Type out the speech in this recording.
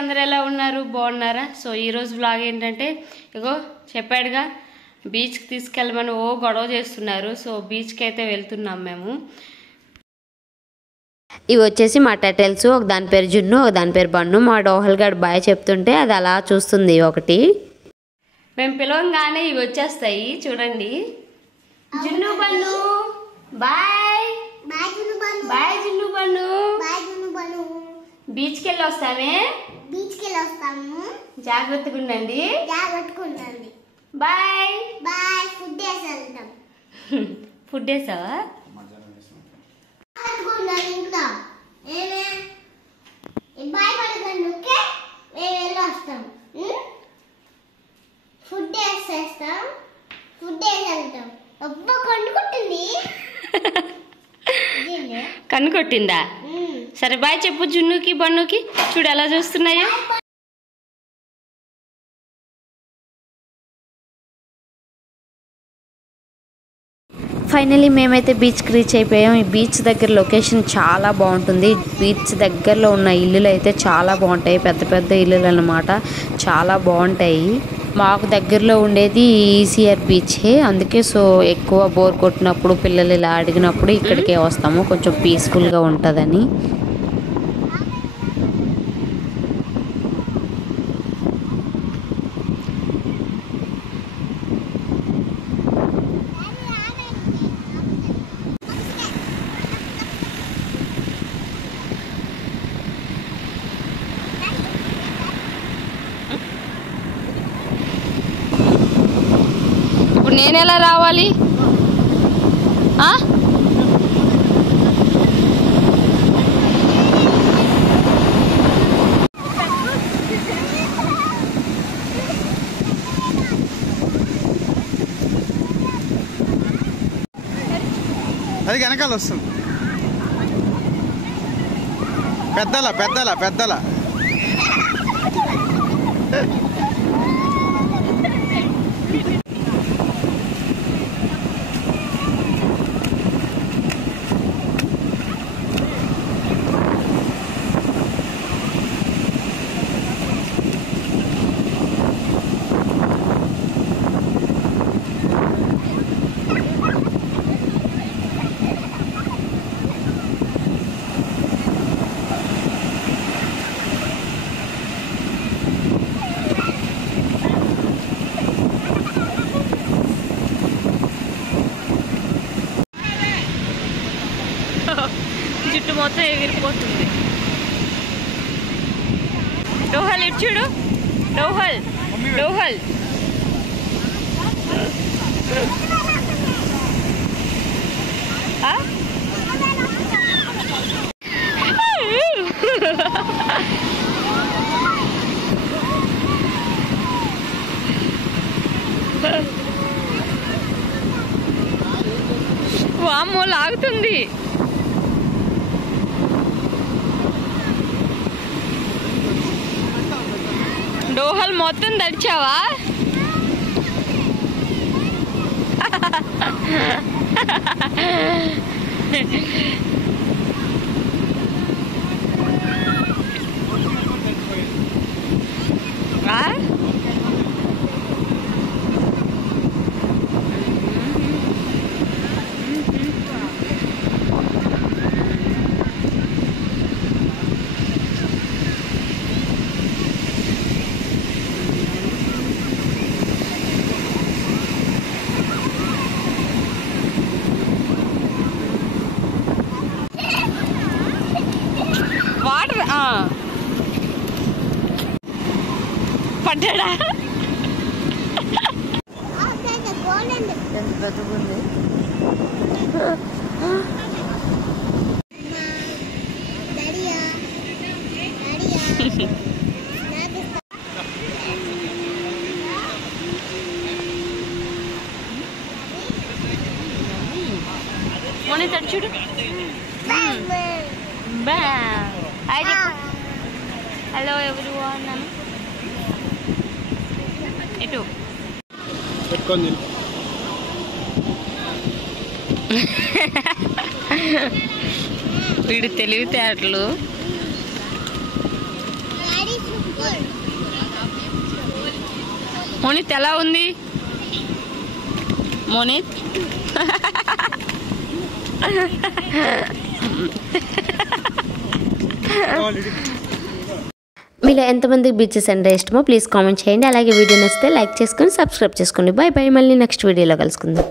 అందరు ఎలా ఉన్నారు? బాగున్నారా? సో ఈరోజు వ్లాగ్ ఏంటంటే ఇగో చెప్పాడుగా బీచ్కి తీసుకెళ్ళమని గొడవ చేస్తున్నారు. సో బీచ్కి అయితే వెళ్తున్నాం మేము. ఇవి వచ్చేసి మా టెటల్స్. ఒక దాని పేరు జున్ను, ఒక దాని పేరు బన్ను. మా డోహల్ గడ్ బాయ్ చెప్తుంటే అది అలా చూస్తుంది ఒకటి. మేము పిలవంగానే ఇవి వచ్చేస్తాయి చూడండి. జున్ను బన్ను బాయ్ బాయ్. జున్ను బన్ను బీచ్కి వెళ్ళి వస్తామే. జాగ్రత్తగా ఉండండి. Bye bye. ఫుడ్ వేసావా? కన్ను కొట్టిందా? సరే బాయ్ చెప్పు జున్నుకి బన్నుకి. చూడు ఎలా చూస్తున్నాయో. ఫైనలీ మేమైతే బీచ్కి రీచ్ అయిపోయాం. ఈ బీచ్ దగ్గర లొకేషన్ చాలా బాగుంటుంది. బీచ్ దగ్గరలో ఉన్న ఇల్లులు అయితే చాలా బాగుంటాయి. పెద్ద పెద్ద ఇల్లులు అన్నమాట, చాలా బాగుంటాయి. మాకు దగ్గరలో ఉండేది ఈసీఆర్ బీచే. అందుకే సో ఎక్కువ బోర్ కొట్టినప్పుడు పిల్లలు ఇలా అడిగినప్పుడు ఇక్కడికే వస్తాము, కొంచెం పీస్ఫుల్గా ఉంటుందని. ఇప్పుడు నేను ఎలా రావాలి? అది వెనకాల వస్తుంది. పెద్దల పెద్దల పెద్దల జుట్టు మొత్తం ఎగిరిపోతుంది. డోహల్ ఇటు చూడు. డోహల్ డోహల్ వామ్మో లాగుతుంది. డోహల్ మొత్తం దడిచావా? పడ్డా? ఎంత పెద్దగుంది. మొన్న తడి చూడు. Hello everyone. ఎటు పెట్టుకొని వీడు తెలివితేటలు. మోనిత్ ఎలా ఉంది మోనిత్? మీలో ఎంతమందికి బీచెస్ అంటే ఇష్టమో ప్లీజ్ కామెంట్ చేయండి. అలాగే వీడియో నచ్చితే లైక్ చేసుకొని సబ్స్క్రైబ్ చేసుకోండి. Bye bye. మళ్ళీ నెక్స్ట్ వీడియోలో కలుసుకుందాం.